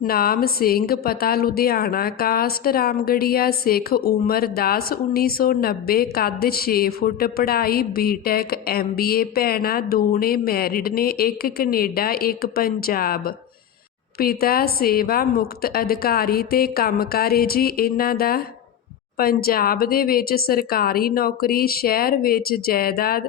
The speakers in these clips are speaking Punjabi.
ਨਾਮ ਸਿੰਘ, ਪਤਾ ਲੁਧਿਆਣਾ, ਕਾਸਟ ਰਾਮਗੜੀਆ, ਸਿੱਖ ਉਮਰ 10 1990 ਕੱਦ 6 ਫੁੱਟ, ਪੜ੍ਹਾਈ ਬੀਟੈਕ ਐਮਬੀਏ ਭੈਣਾਂ ਦੋ ਨੇ ਮੈਰਿਡ ਨੇ, ਇੱਕ ਕੈਨੇਡਾ, ਇੱਕ ਪੰਜਾਬ। ਪਿਤਾ ਸੇਵਾ ਮੁਕਤ ਅਧਿਕਾਰੀ ਤੇ ਕੰਮਕਾਰੇ ਜੀ, ਇਹਨਾਂ ਦਾ ਪੰਜਾਬ ਦੇ ਵਿੱਚ ਸਰਕਾਰੀ ਨੌਕਰੀ, ਸ਼ਹਿਰ ਵਿੱਚ ਜਾਇਦਾਦ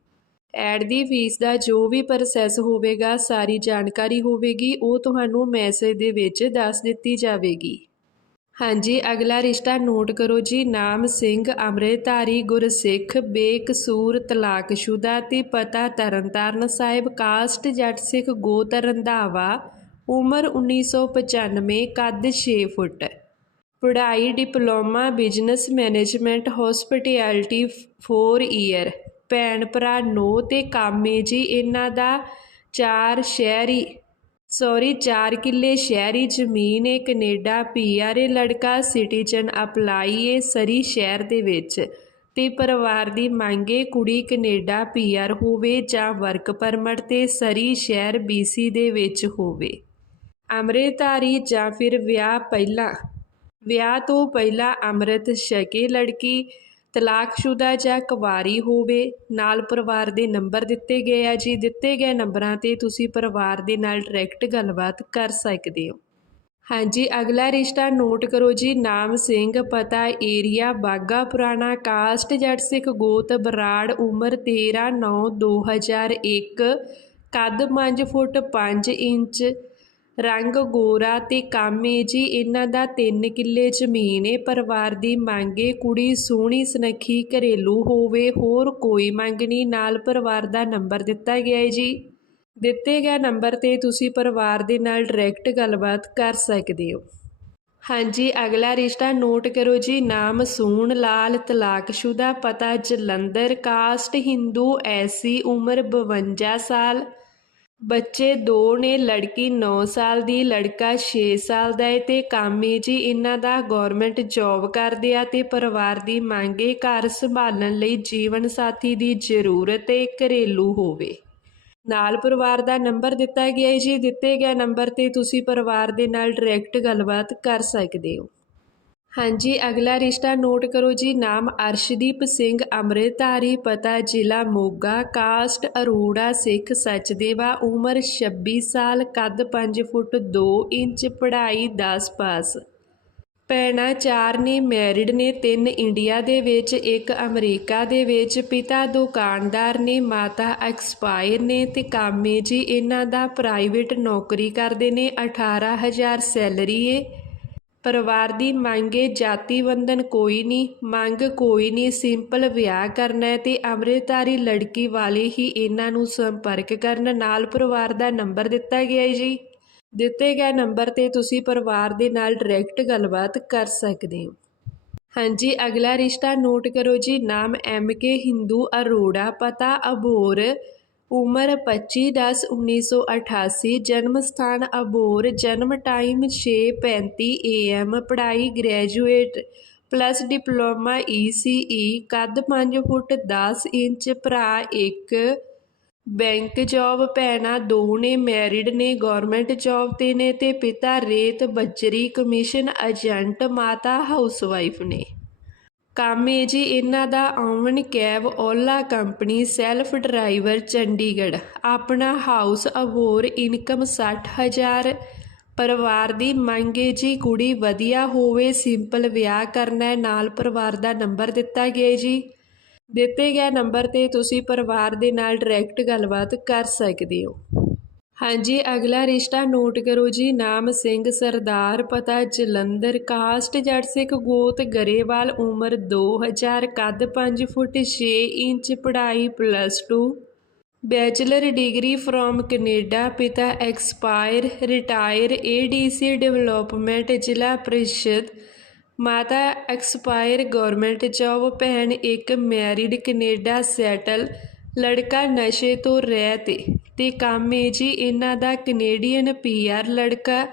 ਐਡ ਦੀ ਫੀਸ ਦਾ ਜੋ ਵੀ ਪ੍ਰੋਸੈਸ ਹੋਵੇਗਾ, ਸਾਰੀ ਜਾਣਕਾਰੀ ਹੋਵੇਗੀ, ਉਹ ਤੁਹਾਨੂੰ ਮੈਸੇਜ ਦੇ ਵਿੱਚ ਦੱਸ ਦਿੱਤੀ ਜਾਵੇਗੀ। ਹਾਂਜੀ, ਅਗਲਾ ਰਿਸ਼ਤਾ ਨੋਟ ਕਰੋ ਜੀ। ਨਾਮ ਸਿੰਘ, ਅੰਮ੍ਰਿਤਧਾਰੀ, ਗੁਰਸਿੱਖ, ਬੇਕਸੂਰ, ਤਲਾਕਸ਼ੁਦਾ ਤੇ ਪਤਾ ਤਰਨਤਾਰਨ ਸਾਹਿਬ, ਕਾਸਟ ਜੱਟ ਸਿੱਖ ਗੋਤਰ ਰੰਧਾਵਾ ਉਮਰ 1995 ਕੱਦ 6 ਫੁੱਟ। ਪੜ੍ਹਾਈ, diploma business management hospitality 4 year ਭੈਣ ਭਰਾ ਨੋ ਤੇ ਕਾਮੇ ਜੀ, ਇਹਨਾਂ ਦਾ ਚਾਰ ਸ਼ਹਿਰੀ ਸੌਰੀ 4 ਕਿੱਲੇ ਸ਼ਹਿਰੀ ਜ਼ਮੀਨ ਏ ਕੈਨੇਡਾ ਪੀਆਰ ਏ ਲੜਕਾ ਸਿਟੀਜ਼ਨ ਅਪਲਾਈ ਏ ਸਰੀ ਸ਼ਹਿਰ ਦੇ ਵਿੱਚ ਤੇ ਪਰਿਵਾਰ ਦੀ ਮੰਗ ਏ ਕੁੜੀ ਕੈਨੇਡਾ ਪੀਆਰ ਹੋਵੇ ਜਾਂ ਵਰਕ ਪਰਮਿਟ ਤੇ ਸਰੀ ਸ਼ਹਿਰ ਬੀਸੀ ਦੇ ਵਿੱਚ ਹੋਵੇ। ਅੰਮ੍ਰਿਤਧਾਰੀ ਜਾਂ ਫਿਰ ਵਿਆਹ ਪਹਿਲਾਂ, ਵਿਆਹ ਤੋਂ ਪਹਿਲਾਂ ਅੰਮ੍ਰਿਤ ਛਕੇ ਲੜਕੀ ਤਲਾਕਸ਼ੁਦਾ ਜਾਂ ਕੁਵਾਰੀ ਹੋਵੇ, ਨਾਲ ਪਰਿਵਾਰ ਦੇ ਨੰਬਰ ਦਿੱਤੇ ਗਏ ਆ ਜੀ। ਦਿੱਤੇ ਗਏ ਨੰਬਰਾਂ ਤੇ ਤੁਸੀਂ ਪਰਿਵਾਰ ਦੇ ਨਾਲ ਡਾਇਰੈਕਟ ਗੱਲਬਾਤ ਕਰ ਸਕਦੇ ਹੋ। ਹਾਂਜੀ, ਅਗਲਾ ਰਿਸ਼ਤਾ ਨੋਟ ਕਰੋ ਜੀ। ਨਾਮ ਸਿੰਘ, ਪਤਾ ਏਰੀਆ ਬਾਗਾ ਪੁਰਾਣਾ, ਕਾਸਟ ਜੱਟ ਸਿੱਖ ਗੋਤ, ਬਰਾੜ, ਉਮਰ 13 9 2001 ਕੱਦ 5 ਫੁੱਟ 5 ਇੰਚ ਰੰਗ ਗੋਰਾ ਤੇ ਕਾਮੇ ਜੀ, ਇਹਨਾਂ ਦਾ ਤਿੰਨ ਕਿੱਲੇ ਜ਼ਮੀਨ ਏ। ਪਰਿਵਾਰ ਦੀ ਮੰਗੇ ਕੁੜੀ ਸੋਹਣੀ ਸੁਨੱਖੀ ਘਰੇਲੂ ਹੋਵੇ, ਹੋਰ ਕੋਈ ਮੰਗ ਨਹੀਂ। ਨਾਲ ਪਰਿਵਾਰ ਦਾ ਨੰਬਰ ਦਿੱਤਾ ਗਿਆ ਹੈ ਜੀ। ਦਿੱਤੇ ਗਏ ਨੰਬਰ ਤੇ ਤੁਸੀਂ ਪਰਿਵਾਰ ਦੇ ਨਾਲ ਡਾਇਰੈਕਟ ਗੱਲਬਾਤ ਕਰ ਸਕਦੇ ਹੋ। ਹਾਂਜੀ, ਅਗਲਾ ਰਿਸ਼ਤਾ ਨੋਟ ਕਰੋ ਜੀ। ਨਾਮ ਸੂਣ, ਲਾਲ, ਤਲਾਕਸ਼ੁਦਾ, ਪਤਾ ਜਲੰਧਰ, ਕਾਸਟ ਹਿੰਦੂ, ਐਸੀ ਉਮਰ 52 ਸਾਲ। ਬੱਚੇ ਦੋ ਨੇ, ਲੜਕੀ 9 ਸਾਲ ਦੀ, ਲੜਕਾ 6 ਸਾਲ ਦਾ ਹੈ ਤੇ ਕਾਮੀ ਜੀ ਇਹਨਾਂ ਦਾ ਗਵਰਨਮੈਂਟ ਜੌਬ ਕਰਦੇ ਆ ਤੇ ਪਰਿਵਾਰ ਦੀ ਮੰਗ ਮੰਗੇ ਘਰ ਸੰਭਾਲਣ ਲਈ ਜੀਵਨ ਸਾਥੀ ਦੀ ਜ਼ਰੂਰਤ ਹੈ ਘਰੇਲੂ ਹੋਵੇ। ਨਾਲ ਪਰਿਵਾਰ ਦਾ ਨੰਬਰ ਦਿੱਤਾ ਗਿਆ ਹੈ ਜੀ, ਦਿੱਤੇ ਗਏ ਨੰਬਰ ਤੇ ਤੁਸੀਂ ਪਰਿਵਾਰ ਦੇ ਨਾਲ ਡਾਇਰੈਕਟ ਗੱਲਬਾਤ ਕਰ ਸਕਦੇ ਹੋ। ਹਾਂਜੀ, ਅਗਲਾ ਰਿਸ਼ਤਾ ਨੋਟ ਕਰੋ ਜੀ। ਨਾਮ ਅਰਸ਼ਦੀਪ ਸਿੰਘ, ਅੰਮ੍ਰਿਤਧਾਰੀ, ਪਤਾ ਜ਼ਿਲ੍ਹਾ ਮੋਗਾ। ਕਾਸਟ ਅਰੋੜਾ ਸਿੱਖ ਸਚਦੇਵਾ, ਉਮਰ 26 ਸਾਲ, ਕੱਦ 5 ਫੁੱਟ 2 ਇੰਚ, ਪੜ੍ਹਾਈ 10 ਪਾਸ। ਭੈਣਾਂ ਚਾਰ ਨੇ ਮੈਰਿਡ ਨੇ, ਤਿੰਨ ਇੰਡੀਆ ਦੇ ਵਿੱਚ, ਇੱਕ ਅਮਰੀਕਾ ਦੇ ਵਿੱਚ। ਪਿਤਾ ਦੁਕਾਨਦਾਰ ਨੇ, ਮਾਤਾ ਐਕਸਪਾਇਰ ਨੇ ਤੇ ਕਾਮੇ ਜੀ, ਇਹਨਾਂ ਦਾ ਪ੍ਰਾਈਵੇਟ ਨੌਕਰੀ ਕਰਦੇ ਨੇ। 18000 ਸੈਲਰੀ ਏ। ਪਰਿਵਾਰ ਦੀ ਮੰਗੇ ਜਾਤੀ ਬੰਧਨ ਕੋਈ ਨਹੀਂ ਮੰਗ ਕੋਈ ਨਹੀਂ ਸਿੰਪਲ ਵਿਆਹ ਕਰਨਾ ਹੈ ਤੇ ਅੰਮ੍ਰਿਤਧਾਰੀ ਲੜਕੀ ਵਾਲੇ ਹੀ ਇਹਨਾਂ ਨੂੰ ਸੰਪਰਕ ਕਰਨ, ਨਾਲ ਪਰਿਵਾਰ ਦਾ ਨੰਬਰ ਦਿੱਤਾ ਗਿਆ ਹੈ ਜੀ। ਦਿੱਤੇ ਗਏ ਨੰਬਰ ਤੇ ਤੁਸੀਂ ਪਰਿਵਾਰ ਦੇ ਨਾਲ ਡਾਇਰੈਕਟ ਗੱਲਬਾਤ ਕਰ ਸਕਦੇ ਹੋ। ਹਾਂਜੀ, ਅਗਲਾ ਰਿਸ਼ਤਾ ਨੋਟ ਕਰੋ ਜੀ, ਨਾਮ ਐਮ ਕੇ ਹਿੰਦੂ ਅਰੋੜਾ, ਪਤਾ ਅਬੋਰ ਉਮਰ 25/10/1988 ਜਨਮ ਸਥਾਨ ਅਬੋਰ, ਜਨਮ ਟਾਈਮ 6:35 AM ਪੜ੍ਹਾਈ ਗ੍ਰੈਜੂਏਟ ਪਲੱਸ ਡਿਪਲੋਮਾ ECE ਕੱਦ 5 ਫੁੱਟ 10 ਇੰਚ, ਭਰਾ 1 ਬੈਂਕ ਜੌਬ ਭੈਣਾਂ ਦੋ ਨੇ ਮੈਰਿਡ ਨੇ ਗਵਰਨਮੈਂਟ ਜੌਬ ਤੇ ਨੇ ਤੇ ਪਿਤਾ ਰੇਤ ਬੱਜਰੀ ਕਮਿਸ਼ਨ ਏਜੰਟ ਮਾਤਾ ਹਾਊਸਵਾਈਫ ਨੇ। ਕੰਮ ਕਾਮੇ ਜੀ ਇਹਨਾਂ ਦਾ own cab Ola company self driver Chandigarh. ਆਪਣਾ ਹਾਊਸ ਅਬੋਰ ਇਨਕਮ 60000 ਪਰਿਵਾਰ ਦੀ ਮੰਗ ਮੰਗੇ ਜੀ, ਕੁੜੀ ਵਧੀਆ ਹੋਵੇ ਸਿੰਪਲ ਵਿਆਹ ਕਰਨਾ ਹੈ, ਨਾਲ ਪਰਿਵਾਰ ਦਾ ਨੰਬਰ ਦਿੱਤਾ ਗਿਆ ਜੀ। ਦਿੱਤੇ ਗਏ ਨੰਬਰ ਤੇ ਤੁਸੀਂ ਪਰਿਵਾਰ ਦੇ ਨਾਲ ਡਾਇਰੈਕਟ ਗੱਲਬਾਤ ਕਰ ਸਕਦੇ ਹੋ। ਹਾਂਜੀ, ਅਗਲਾ ਰਿਸ਼ਤਾ ਨੋਟ ਕਰੋ ਜੀ। ਨਾਮ ਸਿੰਘ, ਸਰਦਾਰ, ਪਤਾ ਜਲੰਧਰ, ਕਾਸਟ ਜੱਟ ਸਿੱਖ ਗੋਤ ਗਰੇਵਾਲ, ਉਮਰ 2000 ਕੱਦ 5 ਫੁੱਟ 6 ਇੰਚ, ਪੜ੍ਹਾਈ plus 2 bachelor degree from Canada, ਪਿਤਾ ਐਕਸਪਾਇਰ ਰਿਟਾਇਰ ਏਡੀਸੀ ਡਿਵੈਲਪਮੈਂਟ ਜ਼ਿਲ੍ਹਾ ਪ੍ਰੀਸ਼ਦ। ਮਾਤਾ ਐਕਸਪਾਇਰ ਗਵਰਨਮੈਂਟ ਜੌਬ ਭੈਣ ਇੱਕ ਮੈਰਿਡ ਕੈਨੇਡਾ ਸੈਟਲ ਲੜਕਾ ਨਸ਼ੇ ਤੋਂ ਰਹਿਤ ਏ। ਤੇ ਕੰਮ ਏ ਜੀ ਇਹਨਾਂ ਦਾ ਕੈਨੇਡੀਅਨ ਪੀਆਰ ਲੜਕਾ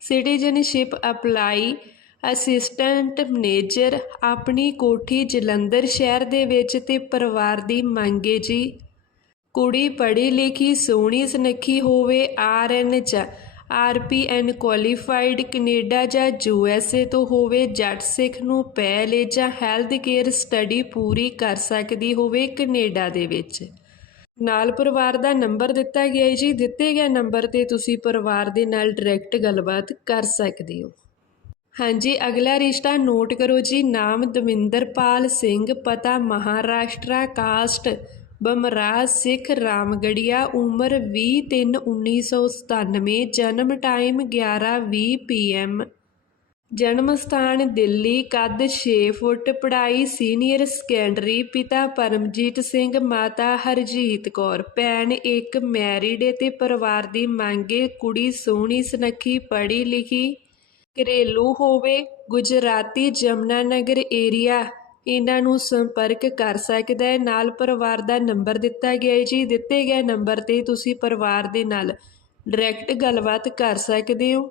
ਸਿਟੀਜ਼ਨਸ਼ਿਪ ਅਪਲਾਈ ਅਸਿਸਟੈਂਟ ਮੈਨੇਜਰ ਆਪਣੀ ਕੋਠੀ ਜਲੰਧਰ ਸ਼ਹਿਰ ਦੇ ਵਿੱਚ ਤੇ ਪਰਿਵਾਰ ਦੀ ਮੰਗ ਏ ਜੀ। ਕੁੜੀ ਪੜ੍ਹੀ ਲਿਖੀ, ਸੋਹਣੀ ਸੁਨੱਖੀ ਹੋਵੇ ਆਰ ਐਨ ਜਾਂ R P N qualified Canada ਜਾਂ ਯੂ ਐਸ ਏ ਤੋਂ ਹੋਵੇ, ਜੱਟ ਸਿੱਖ ਨੂੰ ਪਹਿਲੇ ਜਾਂ ਹੈਲਥ ਕੇਅਰ ਸਟੱਡੀ ਪੂਰੀ ਕਰ ਸਕਦੀ ਹੋਵੇ ਕੈਨੇਡਾ ਦੇ ਵਿੱਚ। ਨਾਲ ਪਰਿਵਾਰ ਦਾ ਨੰਬਰ ਦਿੱਤਾ ਗਿਆ ਹੈ ਜੀ। ਦਿੱਤੇ ਗਏ ਨੰਬਰ ਤੇ ਤੁਸੀਂ ਪਰਿਵਾਰ ਦੇ ਨਾਲ ਡਾਇਰੈਕਟ ਗੱਲਬਾਤ ਕਰ ਸਕਦੇ ਹੋ। ਹਾਂਜੀ, ਅਗਲਾ ਰਿਸ਼ਤਾ ਨੋਟ ਕਰੋ ਜੀ। ਨਾਮ ਦਵਿੰਦਰਪਾਲ ਸਿੰਘ, ਪਤਾ ਮਹਾਰਾਸ਼ਟਰਾ ਕਾਸਟ ਬਮਰਾਜ ਸਿੱਖ, ਰਾਮਗੜੀਆ, ਉਮਰ 20/3/1997 ਜਨਮ ਟਾਈਮ 11:20 ਪੀਐਮ ਜਨਮ ਸਥਾਨ ਦਿੱਲੀ, ਕੱਦ 6 ਫੁੱਟ, ਪੜ੍ਹਾਈ ਸੀਨੀਅਰ ਸੈਕੰਡਰੀ ਪਿਤਾ ਪਰਮਜੀਤ ਸਿੰਘ, ਮਾਤਾ ਹਰਜੀਤ ਕੌਰ। ਭੈਣ ਇੱਕ ਮੈਰਿਡ ਤੇ ਪਰਿਵਾਰ ਦੀ ਮੰਗੇ ਕੁੜੀ ਸੋਹਣੀ, ਸੁਨੱਖੀ, ਪੜ੍ਹੀ ਲਿਖੀ, ਘਰੇਲੂ ਹੋਵੇ, ਗੁਜਰਾਤੀ ਜਮਨਾ ਨਗਰ ਏਰੀਆ। ਇਹਨਾਂ ਨੂੰ ਸੰਪਰਕ ਕਰ ਸਕਦਾ ਹੈ। ਨਾਲ ਪਰਿਵਾਰ ਦਾ ਨੰਬਰ ਦਿੱਤਾ ਗਿਆ ਹੈ ਜੀ। ਦਿੱਤੇ ਗਏ ਨੰਬਰ ਤੇ ਤੁਸੀਂ ਪਰਿਵਾਰ ਦੇ ਨਾਲ ਡਾਇਰੈਕਟ ਗੱਲਬਾਤ ਕਰ ਸਕਦੇ ਹੋ।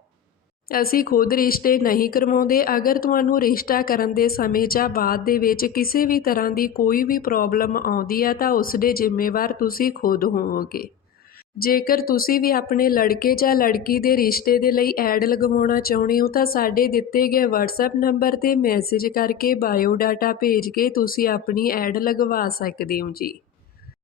ਅਸੀਂ ਖੁਦ ਰਿਸ਼ਤੇ ਨਹੀਂ ਕਰਵਾਉਂਦੇ। ਅਗਰ ਤੁਹਾਨੂੰ ਰਿਸ਼ਤਾ ਕਰਨ ਦੇ ਸਮੇਂ ਜਾਂ ਬਾਅਦ ਦੇ ਵਿੱਚ ਕਿਸੇ ਵੀ ਤਰ੍ਹਾਂ ਦੀ ਕੋਈ ਵੀ ਪ੍ਰੋਬਲਮ ਆਉਂਦੀ ਹੈ ਤਾਂ ਉਸ ਦੇ ਜ਼ਿੰਮੇਵਾਰ ਤੁਸੀਂ ਖੁਦ ਹੋਵੋਗੇ। ਜੇਕਰ ਤੁਸੀਂ ਵੀ ਆਪਣੇ ਲੜਕੇ ਜਾਂ ਲੜਕੀ ਦੇ ਰਿਸ਼ਤੇ ਦੇ ਲਈ ਐਡ ਲਗਵਾਉਣਾ ਚਾਹੁੰਦੇ ਹੋ ਤਾਂ ਸਾਡੇ ਦਿੱਤੇ ਗਏ WhatsApp ਨੰਬਰ ਤੇ ਮੈਸੇਜ ਕਰਕੇ ਬਾਇਓ ਡਾਟਾ ਭੇਜ ਕੇ ਤੁਸੀਂ ਆਪਣੀ ਐਡ ਲਗਵਾ ਸਕਦੇ ਹੋ ਜੀ।